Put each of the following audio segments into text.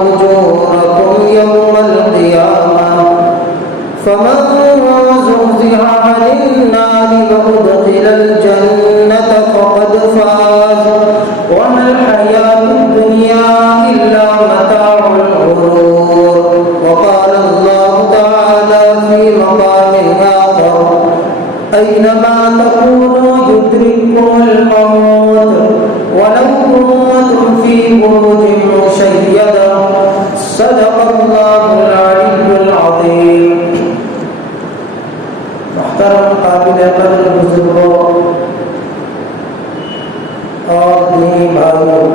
أجوركم يوم القيامة فمن زحزح عن النار وأدخل الجنة فقد فاز وما الحياة الدنيا إلا متاع الغرور. وقال الله تعالى في مقام آخر أينما تكونوا يدرككم الموت ولو كنتم في بروج مشيدة. صدق الله العلي العظيم. محترم قابل قدر بزرگوں اور دینی بھائیوں،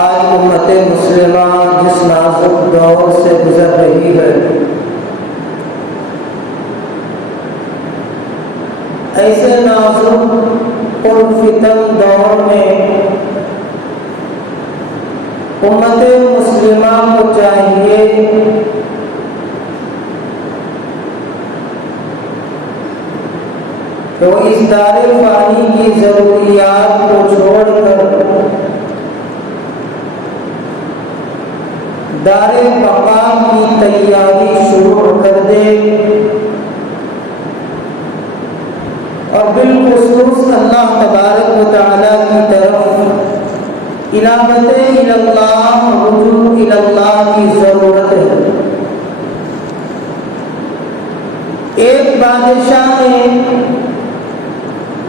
آج امت مسلمہ جس نازک دور سے گزر رہی ہے، ایسے نازک پرفتن دور میں امت مسلمہ کو چاہیے کہ وہ اس دار فانی کی ضروریات کو چھوڑ کر دار بقا کی تیاری شروع کر دے اور بالخصوص اللہ تبارک و تعالی کی طرف انابت اللہ، رجوع اللہ کی ضرورت ہے۔ ایک بادشاہ نے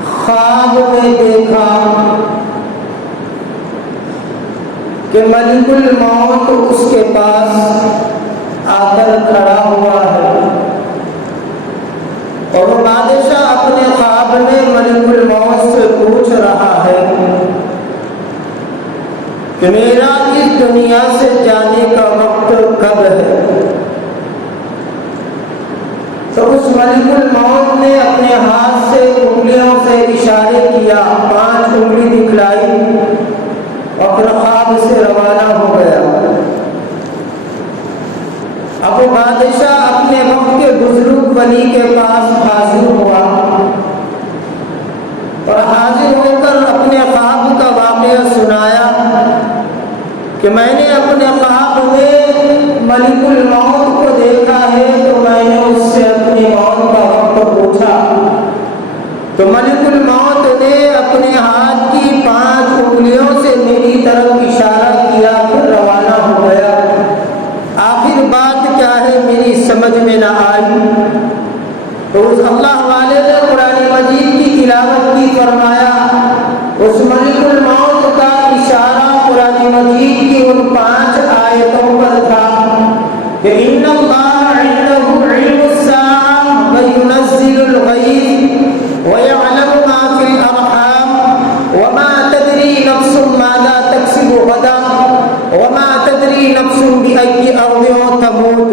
خواب میں دیکھا کہ ملک الموت اس کے پاس آ کر کھڑا ہوا ہے، اور وہ بادشاہ اپنے خواب میں ملک الموت سے پوچھ رہا ہے کہ میرا اس دنیا سے جانے کا وقت کب ہے؟ تو اس ملک الموت نے اپنے ہاتھ سے انگلیوں سے اشارے کیا، 5 انگلی دکھلائی اور پھر خواب سے روانہ ہو گیا۔ اب وہ بادشاہ اپنے وقت کے بزرگ ولی کے پاس حاضر ہوا اور حاضر ہو کر اپنے خواب کا واقعہ سنایا کہ میں نے اپنے خواب میں ملک الموت کو دیکھا ہے، تو میں نے اس سے اپنی موت کا وقت پوچھا، تو ملک الموت نے اپنے ہاتھ کی 5 انگلیوں سے میری طرف اشارہ کیا، پھر روانہ ہو گیا۔ آخر بات کیا ہے میری سمجھ میں نہ آئی، تو اس اللہ والے نے قرآن مجید کی تلاوت کی، فرمایا اس ملک الموت کا اشارہ قرآن مجید کی ان 5 آیتوں پر تھا کہ ان اللہ عنده علم الساعة وينزل الغيث ويعلم ما في الأرحام وما تدري نفس ماذا تكسب غدا وما تدري نفس بأي أرض تموت،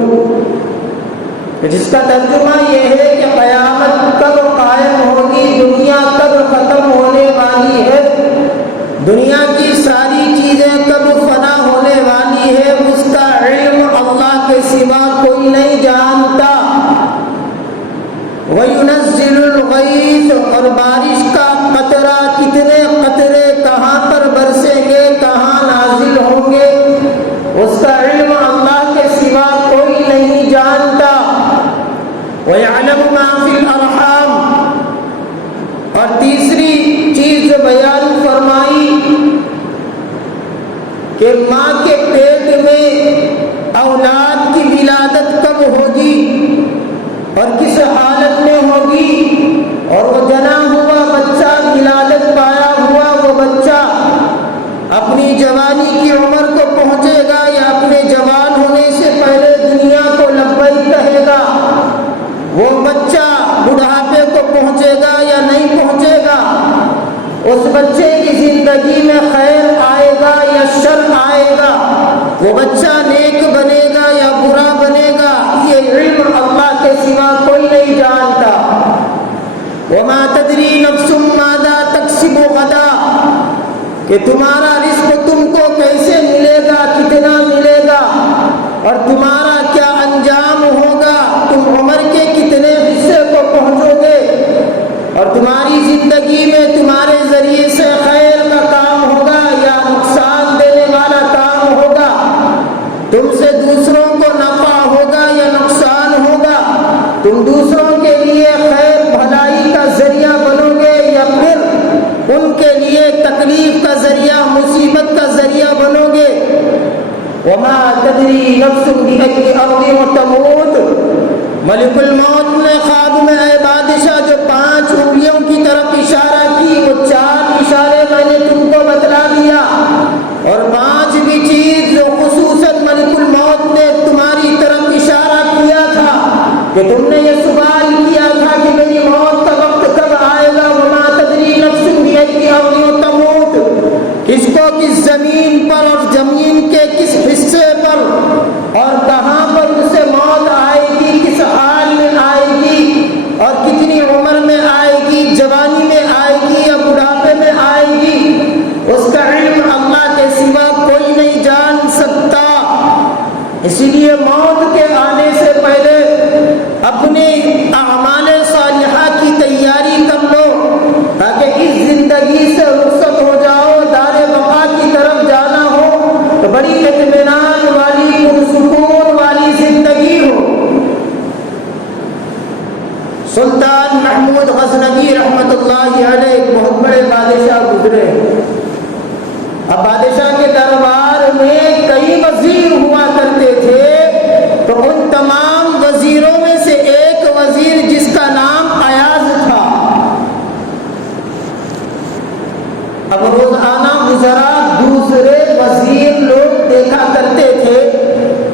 جس کا ترجمہ یہ ہے کہ قیامت کب قائم ہوگی، دنیا کب ختم ہونے والی ہے، دنیا کی ساری چیزیں کب فنا ہونے والی ہے، اس کا علم اللہ کے سوا کوئی نہیں جانتا۔ وَيُنَزِّلُ الْغَيْثَ، اور بارش کا قطرہ، کتنے قطرے کہاں پر برسیں گے، کہاں نازل ہوں گے، اس کا علم اللہ کے سوا کوئی نہیں جانتا۔ وَيَعْلَمُ مَا فِي الْأَرْحَامِ، اور تیسری چیز جو بیان فرمائی کہ ماں کے پیٹ میں اولاد کی ولادت کب ہوگی اور کس حالت میں ہوگی، اور وہ جنا ہوا بچہ، ولادت پایا ہوا وہ بچہ اپنی جوانی کی عمر کو پہنچے گا یا اپنے جوان ہونے سے پہلے دنیا کو لبیک کہے گا، وہ بچہ بڑھاپے کو پہنچے گا یا نہیں پہنچے گا، اس بچے کی زندگی میں خیر آئے گا یا شر آئے گا، وہ بچہ نیک بنے گا یا برا بنے گا، یہ علم اللہ کے سوا کوئی نہیں جانتا۔ وَمَا تَدْرِي نَفْسٌ مَاذَا تَكْسِبُ غَدًا، کہ تمہارا رزق تم کو کیسے ملے گا، کتنا ملے گا، اور تمہارا کیا انجام ہوگا، تم عمر کے کتنے حصے کو پہنچو گے، اور تمہاری زندگی میں تمہارے ذریعے سے خیر کا کام ہوگا تدری نفس بأي أرض تموت. ملک الموت نے خواب میں اے بادشاہ جو 5 انگلیوں کی طرف اشارہ کی وہ 4 اشارے میں نے تم کو بتلا دیا، اور 5ویں چیز جو خصوصاً ملک الموت نے تمہاری طرف اشارہ کیا تھا کہ تم نے یہ سوال کیا تھا کہ میری موت کا وقت کب آئے گا. وما تدری نفس بأي أرض تموت، کس کو کس زمین پر اور زمین کے کس حصے پر اور کہاں پر اسے موت آئے گی، کس حال میں آئے گی اور کتنی عمر میں آئے گی، جوانی میں آئے گی یا بڑھاپے میں آئے گی، اس کا علم اللہ کے سوا کوئی نہیں جان سکتا. اسی لیے موت کے آنے سے پہلے اپنے اعمال صالحہ کی تیاری کر لو تاکہ اس زندگی سے رخصت ہو جاؤ، دار بقا کی طرف جانا ہو تو بڑی اطمینان والی پرسکون والی زندگی ہو. سلطان محمود غزنوی رحمۃ اللہ علیہ ایک بہت بڑے بادشاہ گزرے. اب بادشاہ کے دربار میں کئی وزیر ہوا کرتے تھے، تو ان تمام وزیروں میں سے ایک وزیر جس کا نام ایاز تھا، اب روزانہ وزراء دوسرے وزیر لوگ دیکھا کرتے تھے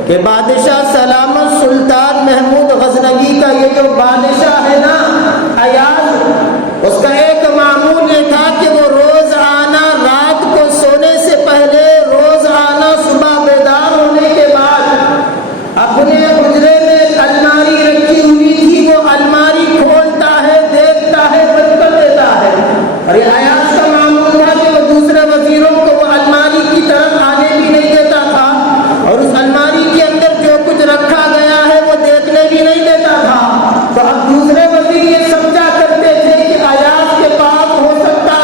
کہ بادشاہ سلامت سلطان محمود غزنوی کا یہ جو بادشاہ ہے نا ایاز، اس کا ایک معمول یہ تھا کہ وہ روزانہ رات کو سونے سے پہلے، روزانہ صبح بیدار ہونے کے بعد اپنے حجرے میں الماری رکھی ہوئی تھی، وہ الماری کھولتا ہے، دیکھتا ہے، بند کر دیتا ہے. اور یہ ایاز کا معمول تھا کہ وہ دوسرے وزیروں کو وہ الماری کی طرف آنے بھی نہیں دیتا تھا، اور اس الماری کے اندر جو کچھ رکھا گیا ہے وہ دیکھنے بھی نہیں دیتا تھا. تو اب دوسرے وزیر یہ سمجھا کرتے تھے کہ ایاز کے پاس ہو سکتا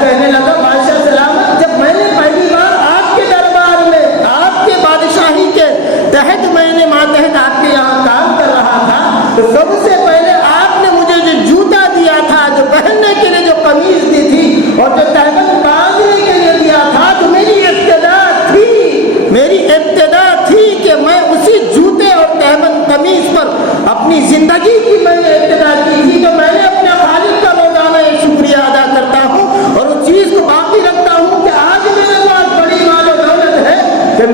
کہنے لگا بادشاہ سلامت جب میں نے پہلی بار آپ کے دربار میں آپ کے بادشاہی کے تحت میں نے ماتحت آپ کے یہاں کام کر رہا تھا تو سب سے پہلے آپ نے مجھے جو جوتا دیا تھا، جو پہننے کے لیے جو قمیض دی تھی اور جو تہمت باندھنے کے لیے دیا تھا، تو میری ابتدا تھی کہ میں اسی جوتے اور تہمت قمیض پر اپنی زندگی کی میں نے ابتدا کی تھی. تو میں نے اپنے خالق کا روزانہ شکریہ ادا کرتا ہوں اور اس چیز کو باقی رکھتا ہوں کہ آج میرے پاس بڑی مال و دولت ہے کہ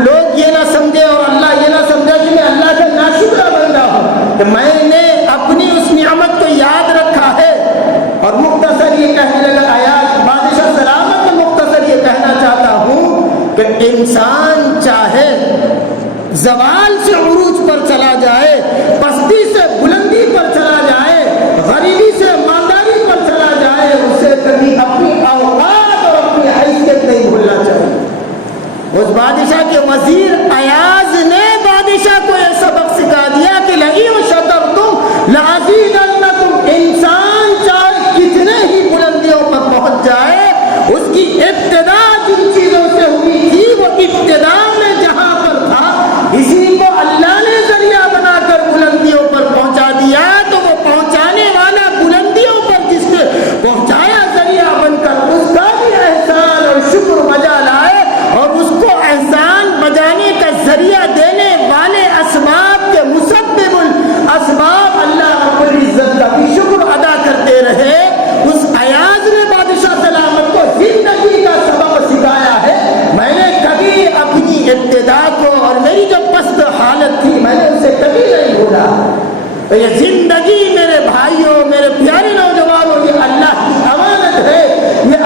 لوگ یہ نہ سمجھے اور اللہ یہ نہ سمجھے کہ میں اللہ کا ناشکرہ بندہ ہوں، کہ میں نے اپنی اس نعمت کو یاد رکھا ہے. اور مختصر یہ کہنے لگا آیات بادشاہ سلامت میں مختصر یہ کہنا چاہتا ہوں کہ انسان چاہے زوال سے عروج پر چلا جائے، پستی سے بلندی پر چلا جائے، غریبی سے مالداری پر چلا جائے، اسے کبھی اپنی اوقات اور اپنی حیثیت نہیں بھولنا چاہیے. اس بادشاہ کے وزیر ایاز نے بادشاہ کو یہ سبق سکھا دیا کہ لئن شکرتم لازیدنکم. انسان چاہے کتنے ہی بلندیوں پر پہنچ جائے، اس کی ابتدا جن چیزوں سے ہوئی تھی وہ ابتدا میں جہاں پر تھا اسی کو اللہ نے ذریعہ بنا کر بلندیوں پر پہنچا دیا. تو وہ پہنچانے والا بلندیوں پر جس نے پہنچایا ذریعہ بن کر، اس کا بھی احسان اور شکر بجا لائے اور اس کو احسان بجانے کا ذریعہ دینے والے اسباب کے مسبب الاسباب اللہ رب العزت کا بھی شکر ادا کرتے رہے. اس ایاز نے بادشاہ سلامت کو زندگی کا سبق سکھایا ہے. میں نے کبھی اپنی ابتدا کو اور میری جو پست حالت تھی میں نے اسے کبھی نہیں بھولا. تو یہ زندگی میرے بھائیوں، میرے پیارے نوجوانوں، یہ اللہ کی امانت ہے، یہ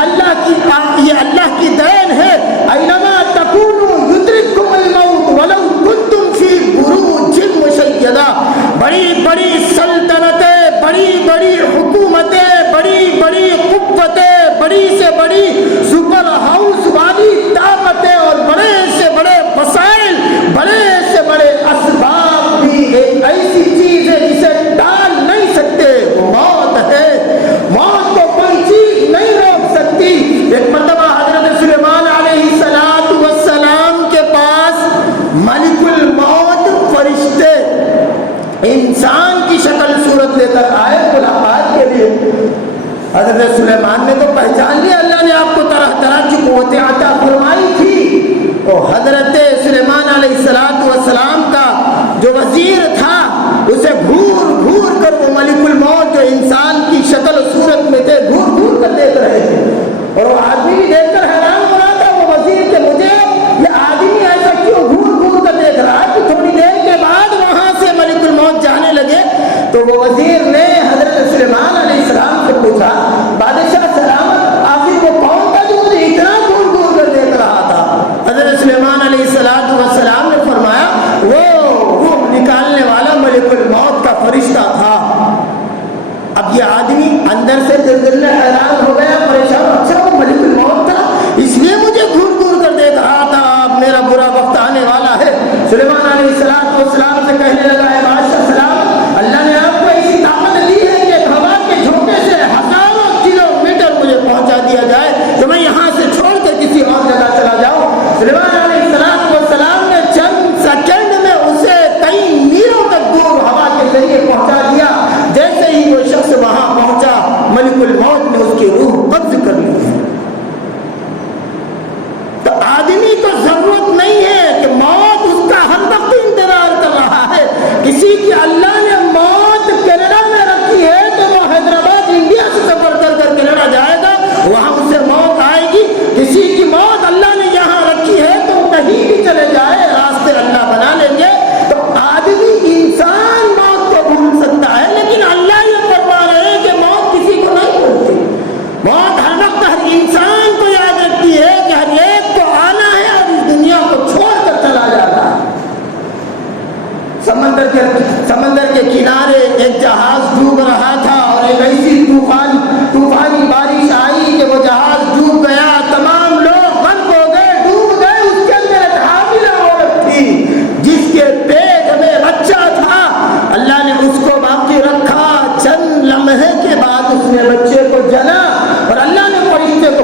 اللہ کی دین ہے. اینما تکونوا یدرککم الموت ولو کنتم فی بروج مشیدہ. بڑی بڑی سلطنتیں، بڑی بڑی حکومتیں، بڑی بڑی قوتیں، بڑی سے بڑی سپر ہاؤس والی طاقتیں اور بڑے سے بڑے وسائل، بڑے سے بڑے اسباب بھی ایک ایسی چیز ہے جسے ٹال نہیں سکتے، وہ موت ہے. موت کو کوئی چیز نہیں روک سکتی. ایک مرتبہ حضرت سلیمان علیہ السلام کے پاس ملک الموت فرشتے انسان کی شکل صورت لے کر آئے ملاقات کے لیے. حضرت سلیمان نے تو پہچان لیا، اللہ نے آپ کو طرح طرح کی قوتیں عطا فرمائی تھی. اور حضرت سلیمان علیہ السلام کا جو وزیر تھا اسے گھور گھور کر وہ ملک الموت جو انسان کی شکل و صورت میں تھے گھور گھور کر دیکھ رہے تھے. اور وہ آدمی بھی دیکھ کر حیران ہو رہا تھا وہ وزیر کہ مجھے یہ آدمی ایسا کیوں گھور گھور کر دیکھ رہا ہے. کہ تھوڑی دیر کے بعد وہاں سے ملک الموت جانے لگے تو وہ وزیر نے حضرت سلیمان علیہ السلام سے پوچھا بادشاہ سلامت آخر وہ کون تھا جو مجھے اتنا گھور گھور کر دیکھ رہا تھا. حضرت سلیمان علیہ السلام نے فرمایا وہ نکالنے والا ملک الموت کا فرشتہ تھا. اب یہ آدمی اندر سے دل میں حیران ہو گیا، پریشان. اچھا وہ ملک الموت تھا اس لیے مجھے گھور گھور کر دیکھ رہا تھا، اب میرا برا وقت آنے والا ہے. سلیمان علیہ السلام سے کہنے لگا ہے بادشاہ سلام، اللہ نے آپ کو ایسی طاقت دی ہے کہ ہوا کے جھونکے سے ہزاروں کلومیٹر مجھے پہنچا دیا جائے کہ میں یہاں سے چھوڑ کے کسی اور جگہ چلا جاؤں. سلیمان علیہ السلام نے چند سیکنڈ میں اسے کئی میلوں تک دور ہوا کے ذریعے پہنچا دیا. جیسے ہی وہ شخص وہاں پہنچا ملک الموت نے اس کی روح قبض کر لی. تو آدمی کو ضرورت نہیں ہے کہ موت اس کا ہر وقت انتظار کر رہا ہے. کسی کی اللہ نے موت کینیڈا میں رکھی ہے تو وہ حیدرآباد انڈیا سے سفر کر کر کینیڈا جائے گا، وہاں اسے موت آئے گی. کسی کی موت اللہ نے یہاں رکھی ہے تو کہیں بھی چلے جائے، راستے اللہ بنا لیں گے. تو آدمی انسان موت کو بھول سکتا ہے لیکن اللہ یہ فرما رہے ہیں کہ موت کسی کو نہیں بھولتی. موت ہر وقت ہر انسان کو یاد رکھتی ہے کہ ہر ایک کو آنا ہے اور اس دنیا کو چھوڑ کر چلا جاتا ہے. سمندر کے کنارے ایک جہاز ڈوب رہا تھا اور ایک ایسی طوفانی بارش آئی کہ وہ جہاز ڈوب گیا. تمام لوگ غرق ہو گئے، ڈوب گئے. اس کے اندر ایک حاملہ عورت تھی جس کے پیٹ میں بچہ تھا. اللہ نے اس کو باقی رکھا. چند لمحے کے بعد اس نے بچے کو جنا اور اللہ نے فرشتے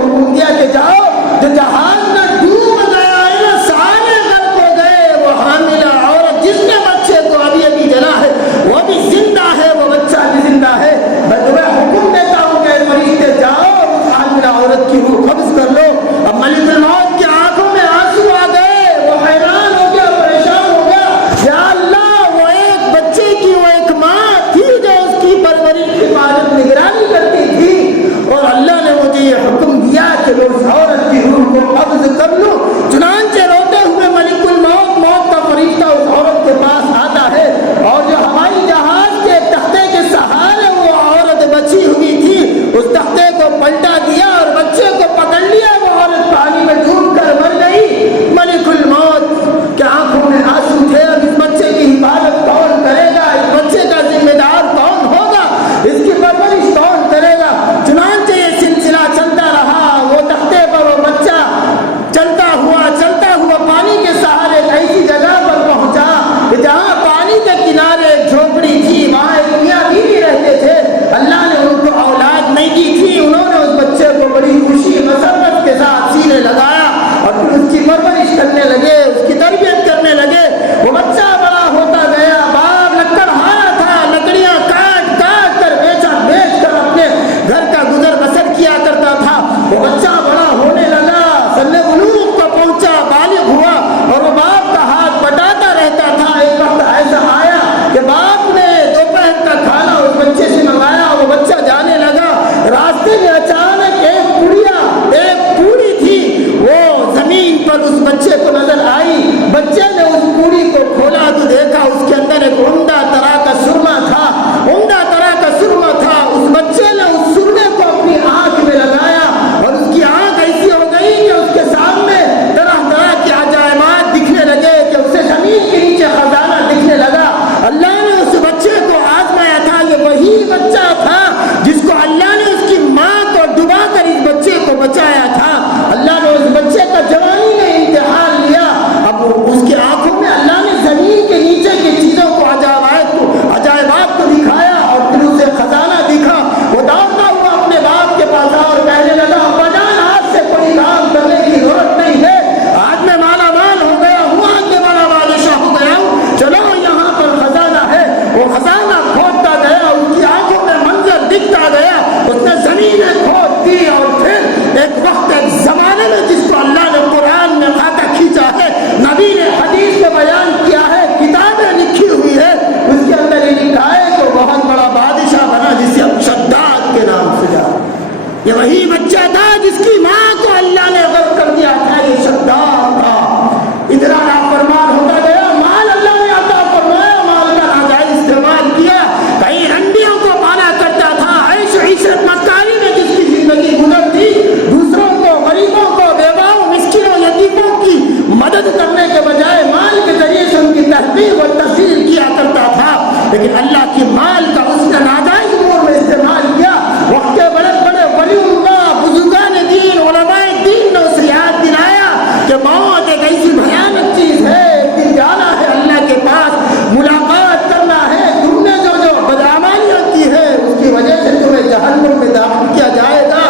تحقیق و تفسیر کیا کرتا تھا، لیکن اللہ کی مال کا اس نے ناجائز امور میں استعمال کیا۔ وقت کے بڑے بڑے ولی اللہ، بزرگان دین، علماء دین نے اسے یاد دلایا کہ موت ایک ایسی بھیانک چیز ہے، ایک دن جانا ہے اللہ کے پاس، ملاقات کرنا ہے، تم نے جو بدعمالیاں کی ہے اس کی وجہ سے تمہیں جہنم میں داخل کیا جائے گا،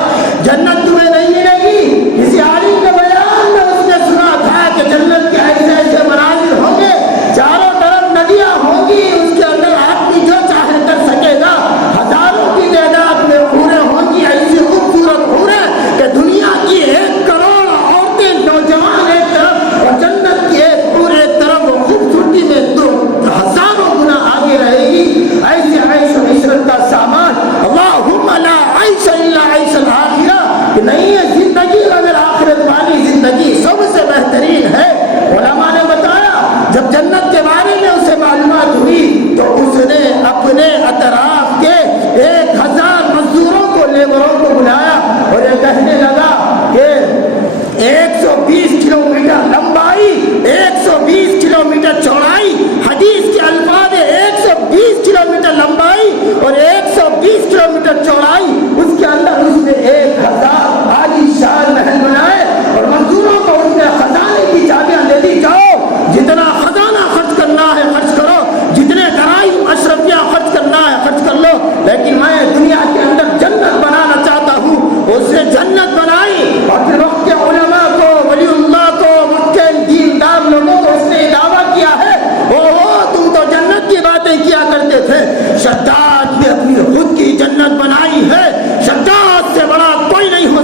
جنت تمہیں نہیں ملے گی۔ کسی عالم کے بیان میں اس نے سنا تھا کہ جنت کے ایسے ایسے مناظر ہوں گے، چاروں طرف ندیاں ہوں گی، اس کے اندر آدمی جو چاہے کر سکے گا، ہزاروں کی تعداد میں حوریں ہوں گی، ایسی خوبصورت حوریں کہ دنیا کی 1 کروڑ عورتیں نوجوان ایک طرف اور جنت کی ایک حور ایک طرف، وہ خوبصورتی میں تو ہزاروں گنا آگے رہے گی۔ ایسے عیش و عشرت کا سامان، اللہم لا عیش الا عیش الآخرہ، کہ نہیں ہے زندگی مگر آخرت والی زندگی سب سے بہترین ہے۔ علماء نے بتایا جب جنت کے بارے میں اسے معلومات ہوئی تو اس نے اپنے اطراف کے 1000 مزدوروں کو، لیبروں کو بلایا اور یہ کہنے لگا کہ 120 کلومیٹر لمبائی، 120 کلومیٹر چوڑائی، حدیث کے الفاظ 120 کلومیٹر لمبائی اور 120 کلومیٹر چوڑائی، اس کے اندر اس نے 1000 عالی شان محل بنائے اور مزدوروں کو اس نے خزانے کی چابیاں دے دی، جاؤ جتنا خزانہ خرچ کرنا ہے خرچ کرو، جتنے درائم اشرفیہ خرچ کرنا ہے خرچ کر لو، لیکن میں دنیا کے اندر جنت بنانا چاہتا ہوں۔ اس نے جنت بنائی اور پھر وقت کے علماء کو، ولی اللہ کو، وقت کے دیندار لوگوں کو اس نے دعویٰ کیا ہے، تم تو جنت کی باتیں کیا کرتے تھے، شداد نے اپنی خود کی جنت بنائی ہے، شداد سے بڑا کوئی نہیں ہو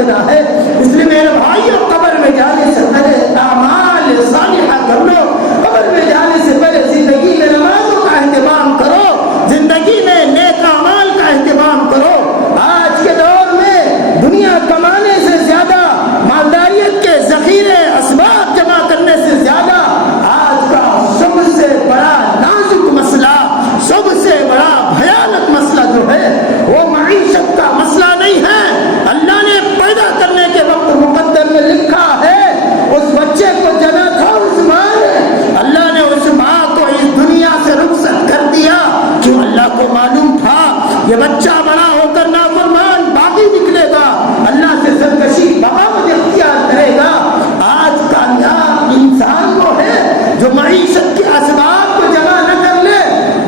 دینا ہے. اس لیے میرے بھائیوں قبر میں جانے سے پہلے اعمال صالحہ کر لو. قبر میں جانے سے پہلے زندگی میں نمازوں کا اہتمام کرو, زندگی میں نیک اعمال کا اہتمام کرو. آج کے دور میں دنیا کمانے سے زیادہ, مالداریت کے ذخیرے اسباب جمع کرنے سے زیادہ آج کا سب سے بڑا نازک مسئلہ, سب سے بڑا بھیانک مسئلہ جو ہے وہ معیشت کا مسئلہ نہیں ہے. اللہ نے پیدا کرنے کے وقت مقدر میں لکھا ہے اس بچے کو جنا تھا اس ماں نے. اللہ نے اس ماں کو اس دنیا سے رخصت کر دیا. کیوں؟ اللہ کو معلوم تھا یہ بچہ بڑا ہو کر نافرمان باقی نکلے گا, اللہ سے سرکشی بغاوت اختیار کرے گا. آج کامیاب انسان وہ ہے جو معیشت کے اسباب کو جمع نہ کر لے,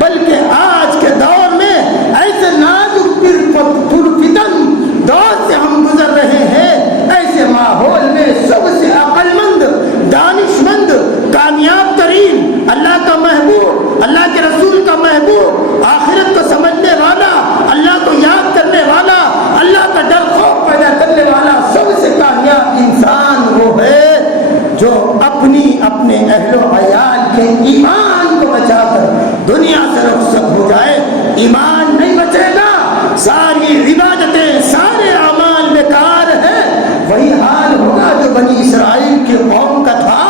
بلکہ آج کے دور میں ایسے نازک پرفتن دور سے ہم گزر رہے ہیں, ایسے ماحول میں سب سے عقل مند, دانش مند, کامیاب ترین, اللہ کا محبوب, اللہ کے رسول کا محبوب, آخرت کو سمجھنے والا, اللہ کو یاد کرنے والا, اللہ کا ڈر خوف پیدا کرنے والا سب سے کامیاب انسان وہ ہے جو اپنے اہل و عیال کے ایمان کو بچا کر دنیا سے رخصت ہو جائے. ایمان نہیں بچے گا, ساری عبادتیں, سارے اعمال بیکار ہیں. وہی حال ہوگا جو بنی اسرائیل کی قوم کا تھا,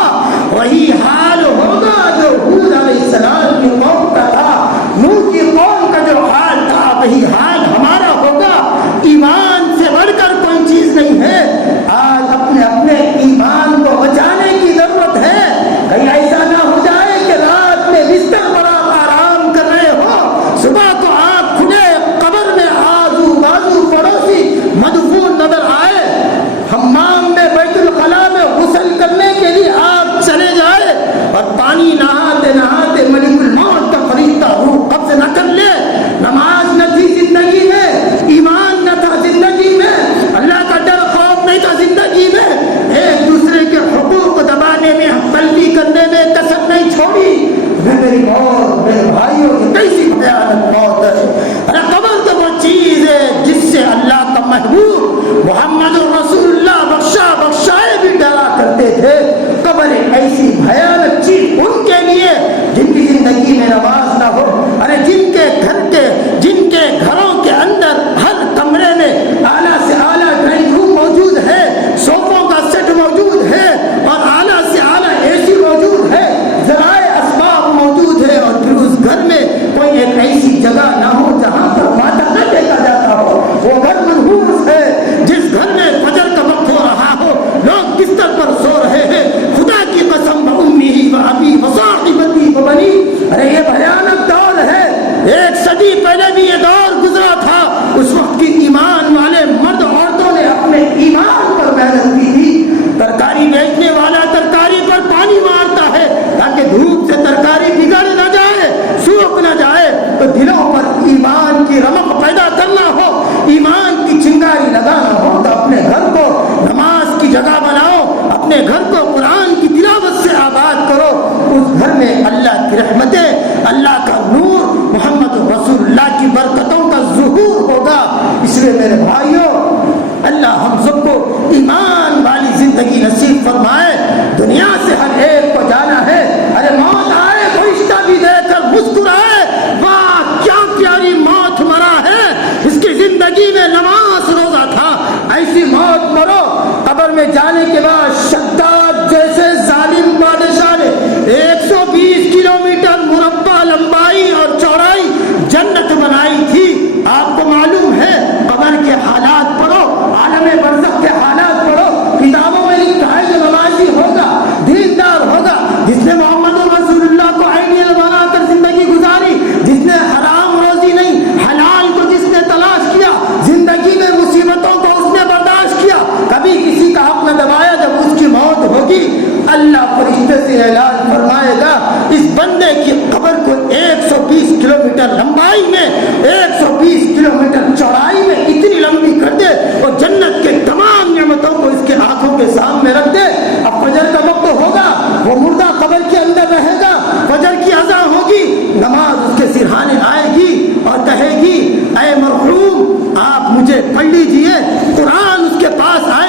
وہی حال ہوگا جو ہود علیہ السلام کی قوم کا تھا, نوح کی قوم کا جو حال تھا وہی حال ہمارا ہوگا. ایمان سے بڑھ کر کوئی چیز نہیں ہے. آج اپنے ایمان کو بچانے کی ضرورت ہے. کہیں ایسا نہ ہو جائے کہ رات میں بستر پر آپ آرام کر رہے ہو, صبح کو آپ کھلے قبر میں آزو بازو پڑوسی مدفون نظر آئے, حمام میں بیت الخلاء میں غسل کرنے کے لیے آپ چلے جائے اور پانی نہاتے نہاتے ملک الموت کا فرشتہ روح قبض نہ کر لے. نماز نہ تھی زندگی میں, ایمان نہ تھا زندگی میں, اللہ کا ڈر خوف نہیں تھا زندگی میں, ایک دوسرے کے حقوق دبانے میں, غلطی کرنے میں کسر نہیں چھوڑی. میری موت, میرے بھائیوں, یہ کیسی بھیانک موت ہے. ارے قبر تو وہ چیز ہے جس سے اللہ کا محبوب محمد رسول اللہ بخشائے بھی ڈرا کرتے تھے. قبر ایسی بھیانک چیز ان کے لیے جن کی زندگی میں نماز نہ ہو. ارے جن کے گھروں کے اندر ہر کمرے میں اعلیٰ سے اعلیٰ ڈرائنگ روم موجود ہے, صوفوں کا سیٹ موجود ہے اور اعلیٰ سے اعلیٰ اے سی موجود ہے, ذرائع اسباب موجود ہے, اور پھر اس گھر میں کوئی ایک ایسی جگہ نہ ہو جہاں پر ماتھا نہ ٹیکا جاتا ہو. وہ گھر منحوس ہے. جس گھر میں فجر کا وقت ہو رہا ہو, لوگ بستر پر سو رہے ہیں, خدا کی قسم بأمی و ابی و صاحبتی و بنی. ارے یہ بھیانک دور ہے. ایک صدی پہلے بھی یہ دور گزرا تھا. اس وقت کی ایمان والے مرد عورتوں نے اپنے ایمان پر محنت کی تھی. ترکاری بیچنے والا ترکاری پر پانی مارتا ہے تاکہ دھوپ سے ترکاری بگڑ نہ جائے, سوکھ نہ جائے. تو دلوں پر ایمان کی رمق پیدا کرنا ہو, ایمان کی چنگاری لگانا ہو تو اپنے گھر کو نماز کی جگہ بناؤ, اپنے گھر کو قرآن کی تلاوت سے آباد کرو. اس گھر میں اللہ کی رحمتیں, اللہ کا نور, محمد رسول اللہ کی برکتوں کا ظہور ہوگا. اس لیے میرے بھائیوں, اللہ ہم سب کو ایمان والی زندگی نصیب فرمائے. دنیا سے ہر ایک کو جانا ہے. ارے موت آئے فرشتہ بھی دے کر مسکرائے, واہ کیا پیاری موت مرا ہے, اس کی زندگی میں نماز روزہ تھا. ایسی موت مرو. قبر میں جانے کے بعد شداد جیسے ظالم بادشاہ نے 120 کلومیٹر مربع لمبائی اور چوڑائی جنت بنائی تھی. آپ کو معلوم ہے قبر کے حالات پڑھو, عالم برزخ کے حالات پڑھو. کتابوں میں لکھا ہے جو نمازی ہوگا, دیندار ہوگا, جس نے محمد رسول اللہ کو آئیڈیل بنا کر زندگی گزاری, جس نے حرام روزی نہیں حلال کو جس نے تلاش کیا, زندگی میں مصیبتوں کو اس نے برداشت کیا, کبھی کسی کا حق نہ دبایا. جب اس کی موت ہوگی اللہ فرشتے سے اعلان فرمائے گا اس بندے کی قبر کو 120 کلومیٹر لمبائی میں, 120 کلومیٹر چوڑائی میں اتنی لمبی کر دے اور جنت کے تمام نعمتوں کو اس کے آنکھوں کے سامنے رکھ دے. اب فجر کا وقت ہوگا, وہ مردہ قبر کے اندر رہے گا, فجر کی اذان ہوگی, نماز اس کے سرہانے آئے گی اور کہے گی اے مرحوم آپ مجھے پڑھ لیجئے. قرآن اس کے پاس آئے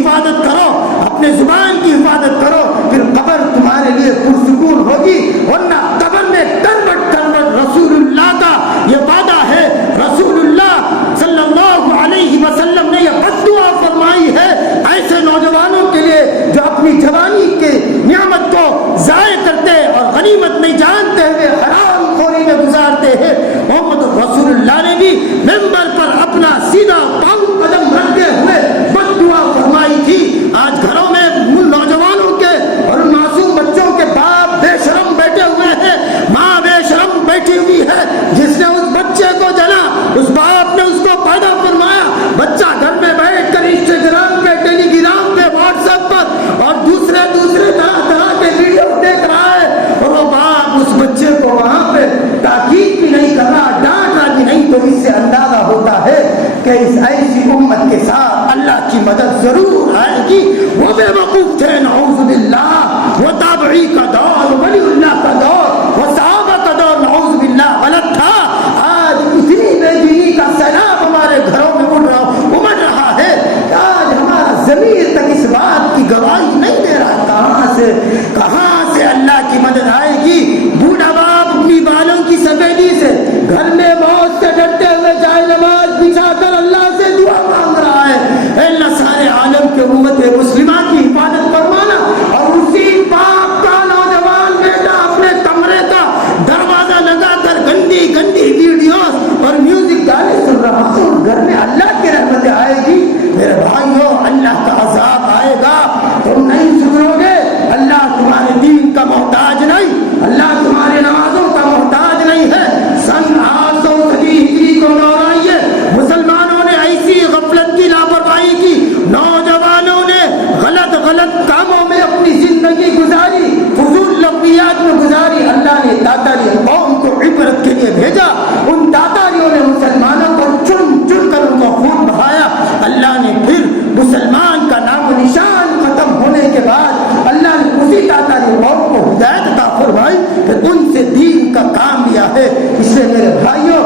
حفاظت کرو, اپنے زبان کی حفاظت کرو, پھر قبر تمہارے لیے پرسکون ہوگی. ورنہ قبر میں تربت تربت رسول اللہ کا یہ وعدہ ہے. رسول اللہ صلی اللہ علیہ وسلم نے یہ بد دعا فرمائی ہے ایسے نوجوانوں کے لیے جو اپنی جوانی کے نعمت کو ضائع کرتے اور غنیمت نہیں جانتے ہوئے حرام خوری میں گزارتے ہیں. محمد رسول اللہ نے بھی ممبر پر اپنا سیدھا پاؤں قدم رکھتے ہوئے بد دعا فرمائی تھی. آج گھروں میں نوجوانوں کے اور معصوم بچوں کے باپ بے شرم بیٹھے ہوئے ہیں, ماں بے شرم بیٹھی ہوئی ہے. جس نے اس بچے کو جنا, اس باپ نے اس کو پیدا فرمایا, بچہ گھر میں بیٹھ کر انسٹاگرام پہ, ٹیلی گرام پہ, واٹس ایپ پر اور دوسرے طرح طرح کے ویڈیو دیکھ رہا ہے, اور وہ باپ اس بچے کو وہاں پہ تاکید بھی نہیں کر رہا, ڈانٹ رہا بھی نہیں. تو اس سے اندازہ ہوتا ہے کہ اس ایسی امت کے ساتھ اللہ کی مدد ضرور آئے گی. وہ بے وقوف تھے نعوذ باللہ, وہ تابعی کا دور, ولی اللہ کا دور, وہ صحابہ کا دور نعوذ باللہ غلط تھا. آج اتنی بے دینی کا سیلاب ہمارے گھروں میں امڑ رہا ہے. آج ہمارا ضمیر تک اس بات کی گواہی نہیں دے رہا. کہاں سے اللہ کی مدد آئے گی؟ بوڑھا باپ اپنی بالوں کی سفیدی سے گھر میں موت سے ڈرتے ہوئے جائے نماز بچھا کر اللہ سے دعا مانگ رہا ہے, اے اللہ سارے عالم کے امت مسلمہ کی حفاظت فرمانا. اور اسی باپ کا نوجوان بیٹا اپنے کمرے کا دروازہ لگا کر گندی گندی ویڈیوز اور میوزک گانے سن رہا ہے. گھر میں اللہ کی رحمت آئے گی میرے بھائیوں, اللہ کا عذاب آئے گا. تم نہیں سدھرو گے. اللہ تمہارے دین کا محتاج نہیں, اللہ تمہارے نمازوں کا محتاج نہیں ہے. سن 800 ہجری کو دہرائیے, مسلمانوں نے ایسی غفلت کی لاپرواہی کی, نوجوانوں نے غلط کاموں میں اپنی زندگی گزاری, فضول لغویات میں گزاری. اللہ نے تاتاری قوم کو عبرت کے لیے بھیجا. ان تاتاریوں نے مسلمانوں کو چن چن کر ان کو خون بہایا. اللہ نے پھر مسلمان کا نام و نشان ختم ہونے کے بعد اللہ نے اسی تاتاری قوم کو ہدایت عطا فرمائی کہ ان سے دین کا کام لیا ہے. اس لیے میرے بھائیوں,